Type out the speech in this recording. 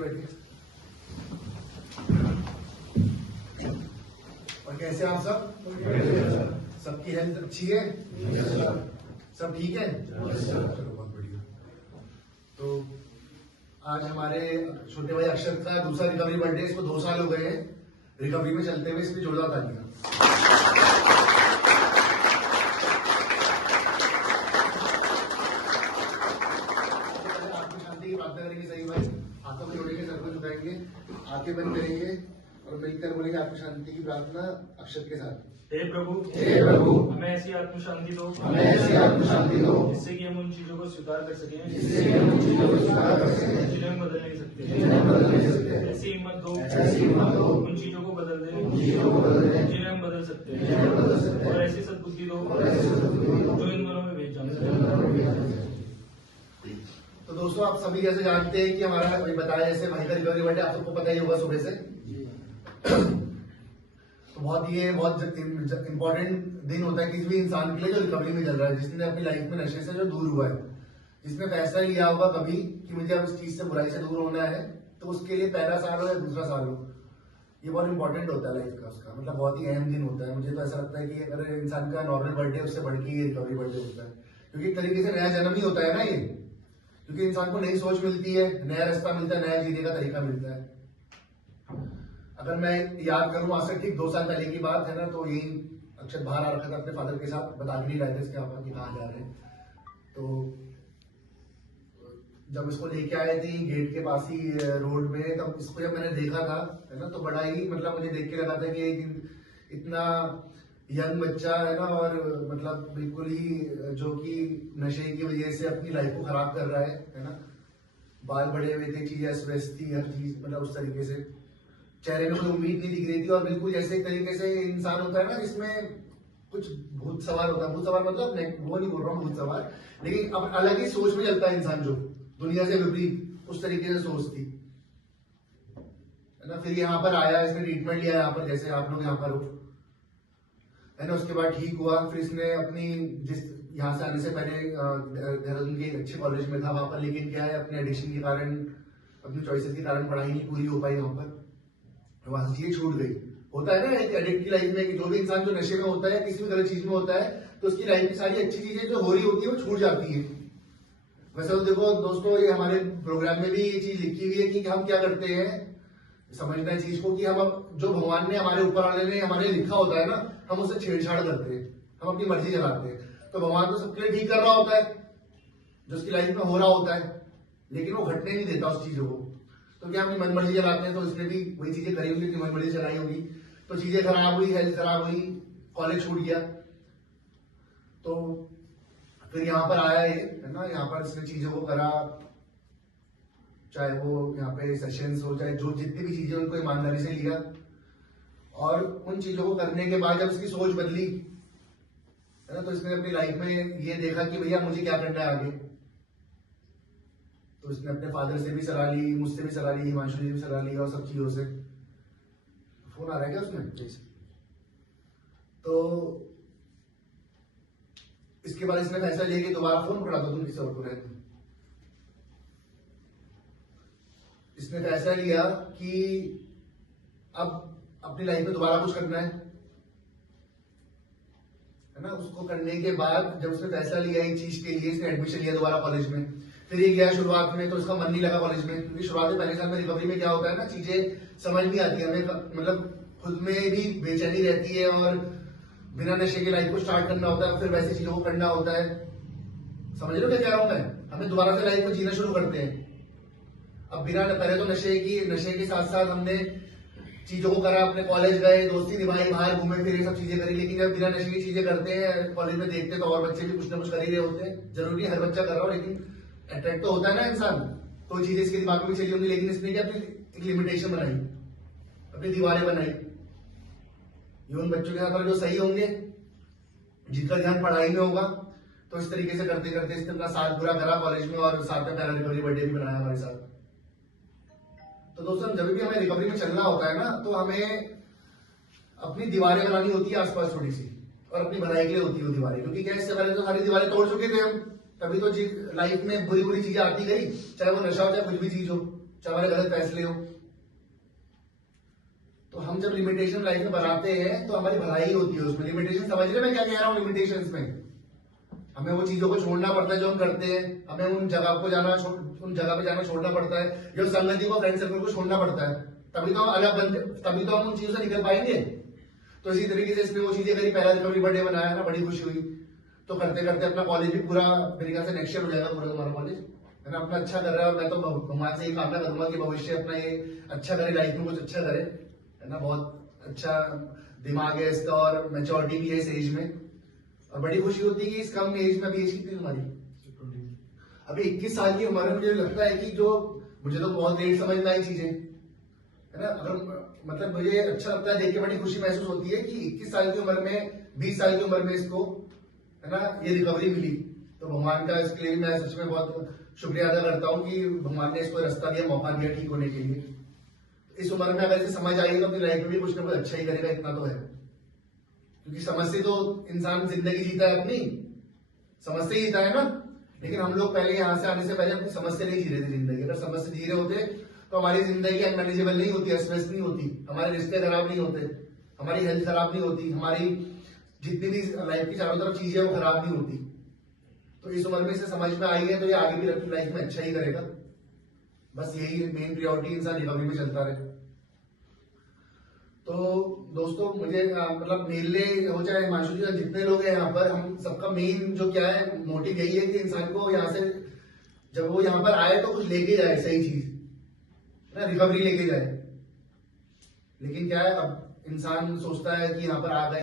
बैठिए बैठिए। और कैसे आप सब? सबकी हेल्थ अच्छी है? सब ठीक है? चलो बहुत बढ़िया। तो आज हमारे छोटे भाई अक्षर का दूसरा रिकवरी बर्थडे, इसको 2 साल हो गए हैं रिकवरी में चलते हुए, इसमें जोरदार तालियां। आपकी शांति की प्रार्थना करेंगे सही भाई, हाथों में जोड़ेंगे, सर को झुकाएंगे, आंखें बंद करेंगे और मिलकर बोलेंगे आपकी शांति की प्रार्थना अक्षर के साथ। हे प्रभु हमें ऐसी आत्म शांति दो, जिससे कि हम उन चीजों को स्वीकार कर सकें जिन्हें हम बदल नहीं सकते। ऐसी हिम्मत दो उन चीजों को बदल दे जिन्हें हम बदल सकते हैं, और ऐसी सद्बुद्धि दो जो इन दोनों में भेज जाए। तो दोस्तों, आप सभी जैसे जानते हैं कि हमारा अभी बताया जैसे भाई का रिकवरी बर्थडे आप सबको पता ही होगा सुबह से। तो बहुत इंपॉर्टेंट दिन होता है किसी भी इंसान के लिए जो रिकवरी में चल रहा है, जिसने अपनी लाइफ में नशे से जो दूर हुआ है, जिसने फैसला लिया होगा कभी कि मुझे अब इस चीज से, बुराई से दूर होना है, तो उसके लिए पहला साल हो या दूसरा साल हो, ये बहुत इंपॉर्टेंट होता है लाइफ का उसका, मतलब बहुत ही अहम दिन होता है। मुझे तो ऐसा लगता है कि अगर इंसान का नॉर्मल बर्थडे उससे बढ़ के रिकवरी बर्थडे होता है, क्योंकि एक तरीके से नया जन्म ही होता है ना ये, क्योंकि इंसान को नई सोच मिलती है, नया रास्ता मिलता है, नया जीने का तरीका मिलता है। अगर मैं याद करूं आज से ठीक 2 साल पहले की बात है ना, तो यही अक्षर बाहर आ रखा था अपने फादर के साथ, बता भी नहीं रहे थे इसके पापा कि कहाँ जा रहे हैं। तो जब इसको लेके आए थे गेट के पास ही रोड में, तब इसको जब मैंने देखा था है ना, तो बड़ा ही मतलब मुझे देख के लगा था कि एक इतना यंग बच्चा है ना, और मतलब बिल्कुल ही जो कि नशे की वजह से अपनी लाइफ को खराब कर रहा है ना। बाल बड़े हुए थे, चीजें अस्वस्थ थी, हर चीज मतलब उस तरीके से, चेहरे में कोई उम्मीद नहीं दिख रही थी, और बिल्कुल जैसे एक तरीके से इंसान होता है ना जिसमें कुछ भूत सवार होता है, भूत सवार मतलब वो नहीं बोल रहा हूँ भूत सवार, लेकिन अब अलग ही सोच में चलता है इंसान, जो दुनिया से विपरीत उस तरीके से सोच थी है ना। फिर यहाँ पर आया, इसने ट्रीटमेंट लिया यहाँ पर, जैसे आप लोग यहाँ पर हो है ना। उसके बाद ठीक हुआ, फिर इसने अपनी जिस यहाँ से आने से पहले देहरादून के एक अच्छे कॉलेज में था, वहां पर लेकिन क्या है अपने एडिक्शन के कारण, अपनी चॉइसेस के कारण पढ़ाई नहीं पूरी हो पाई वहां पर, वहां से चीजें छूट गई। होता है ना एक एडिक्ट की लाइफ में कि जो भी इंसान जो नशे में होता है, किसी भी गलत चीज में होता है, तो उसकी लाइफ की सारी अच्छी चीजें जो हो रही होती है वो छूट जाती है। वैसे तो देखो दोस्तों, ये हमारे प्रोग्राम में भी ये चीज लिखी हुई है कि हम क्या करते हैं, समझना है चीज को कि हम जो भगवान ने, हमारे ऊपर वाले ने हमारे लिखा होता है ना, हम उससे छेड़छाड़ करते हैं, हम अपनी मर्जी चलाते हैं। तो भगवान तो सबके लिए ठीक कर रहा होता है जो उसकी लाइफ में हो रहा होता है, लेकिन वो घटने नहीं देता उस चीजों को। तो क्या अपनी मनमर्जी चलाते हैं, तो इसने भी वही चीजें करी होगी, अपनी मनमर्जी चलाई होगी, तो चीजें खराब हुई, हेल्थ खराब हुई, कॉलेज छूट गया। तो फिर यहाँ पर आया ये है ना, यहाँ पर इसने चीजों को करा, चाहे वो यहाँ पे सेशंस हो, चाहे जो जितनी भी चीजें उनको ईमानदारी से लिया, और उन चीजों को करने के बाद जब इसकी सोच बदली है ना, तो इसने अपनी लाइफ में ये देखा कि भैया मुझे क्या करना है आगे। तो इसने अपने फादर से भी सलाह ली, मुझसे भी सलाह ली, हिमांशु जी भी सलाह ली, और सब चीजों से। फोन आ रहा है क्या उसमें? तो इसके बाद इसने फैसला लिया कि दोबारा फोन पकड़ा दो, तुम किसी और को रहने दो। इसने फैसला लिया कि अब अपनी लाइफ में दोबारा कुछ करना है ना। उसको करने के बाद जब उसने फैसला लिया एक चीज के लिए, इसने एडमिशन लिया दोबारा कॉलेज में। फिर ये गया शुरुआत में, तो उसका मन नहीं लगा कॉलेज में, क्योंकि शुरुआत में पहले साल में रिकवरी में क्या होता है ना, चीजें समझ नहीं आती हमें, मतलब खुद में भी बेचैनी रहती है, और बिना नशे की लाइफ को स्टार्ट करना होता है, फिर वैसी चीजों को करना होता है। समझ रहे हो क्या कह रहा हूं मैं? हमें दोबारा से लाइफ को जीना शुरू करते हैं। अब बिना, पहले तो नशे के साथ साथ हमने चीजों को करा, अपने कॉलेज गए, दोस्ती निभाई, बाहर घूमे फिरे, सब चीजें करी, लेकिन जब बिना नशे की चीजें करते हैं कॉलेज में देखते हैं, तो और बच्चे भी कुछ ना कुछ कर ही रहे होते हैं। जरूरी हर बच्चा कर रहा हो, लेकिन अट्रैक्ट तो होता है ना इंसान, तो चीजें इसके दिमाग में भी चली होंगी, लेकिन इसने क्या अपनी एक लिमिटेशन बनाई, अपनी दीवारें बनाई। ये उन बच्चों के साथ जो सही होंगे, जिनका ध्यान पढ़ाई में होगा, तो इस तरीके से करते करते इसने अपना साल पूरा करा कॉलेज में, और साथ में पहला रिकवरी बर्थडे भी बनाया हमारे साथ। तो दोस्तों, जब भी हमें रिकवरी में चलना होता है ना, तो हमें अपनी दीवारें बनानी होती है आसपास थोड़ी सी, और अपनी भलाई के लिए होती है वो दीवारें, क्योंकि क्या इससे पहले तो सारी दीवारें तोड़ चुके थे हम, तभी तो लाइफ में बुरी बुरी चीजें आती गई, चाहे वो नशा हो चाहे कुछ भी चीज हो। चाहे हमारे गलत फैसले हो। तो हम जब लिमिटेशन लाइफ में बनाते हैं तो हमारी भलाई होती है उसमें। लिमिटेशन समझ रहे मैं क्या कह रहा हूँ? लिमिटेशंस में हमें वो चीजों को छोड़ना पड़ता है जो हम करते हैं, हमें उन जगह पे जाना छोड़ना पड़ता है, जो संगति को, फ्रेंड सर्कल को छोड़ना पड़ता है, तभी तो हम अलग बनते, तभी तो हम उन चीजों से निकल पाएंगे। तो इसी तरीके से इसमें वो चीजें करी, पहला रिकवरी बर्थडे बनाया ना, बड़ी खुशी हुई। तो करते करते अपना कॉलेज भी पूरा, मेरे ख्याल से नेक्स्ट ईयर हो जाएगा पूरा तुम्हारा कॉलेज, है ना, अपना अच्छा कर रहा है। और मैं तो भगवान से ही कामना करूंगा कि भविष्य अपना ये अच्छा करे, लाइफ में कुछ अच्छा करे, है ना। बहुत अच्छा दिमाग है इसका और मैच्योरिटी भी है इस एज में। और बड़ी खुशी होती है कि इस कम एज में, अभी एज कितनी तुम्हारी? अभी 21 साल की उम्र में मुझे लगता है कि जो मुझे तो बहुत लेट समझ में आई चीजें, है ना। अगर मतलब मुझे अच्छा लगता है देख के, बड़ी खुशी महसूस होती है कि 21 साल की उम्र में, 20 साल की उम्र में इसको, है ना, ये रिकवरी मिली। तो भगवान का इसके लिए मैं सच में बहुत शुक्रिया अदा करता हूँ कि भगवान ने इसको रास्ता दिया, मौका दिया ठीक होने के लिए। इस उम्र में अगर इसे समझ आई तो अपनी लाइफ में भी कुछ ना कुछ अच्छा ही करेगा, इतना तो है। क्योंकि समझ से तो इंसान जिंदगी जीता है, अपनी समझ से ही जीता है ना। लेकिन हम लोग पहले यहाँ से आने से पहले अपनी समझ से नहीं जी रहे थे जिंदगी। अगर समझ से जी रहे होते तो हमारी जिंदगी अनमैनेजेबल नहीं होती, अस्वस्थ नहीं होती, हमारे रिश्ते खराब नहीं होते, हमारी हेल्थ खराब नहीं होती, हमारी जितनी भी लाइफ की चारों तरफ चीजें वो खराब नहीं होती। तो इस उम्र में इसे समझ में आई है तो ये आगे भी अपनी लाइफ में अच्छा ही करेगा। बस यही मेन प्रायोरिटी, इंसान रिकवरी में चलता रहे। तो दोस्तों मुझे मतलब मेरे हो चाहे हिमांशु जी, जितने लोग हैं यहाँ पर, हम सबका मेन जो क्या है मोटिव यही है कि इंसान को यहाँ से जब वो यहाँ पर आए तो कुछ लेके जाए, सही चीज ना, रिकवरी लेके जाए। लेकिन क्या है, अब इंसान सोचता है कि यहाँ पर आ गए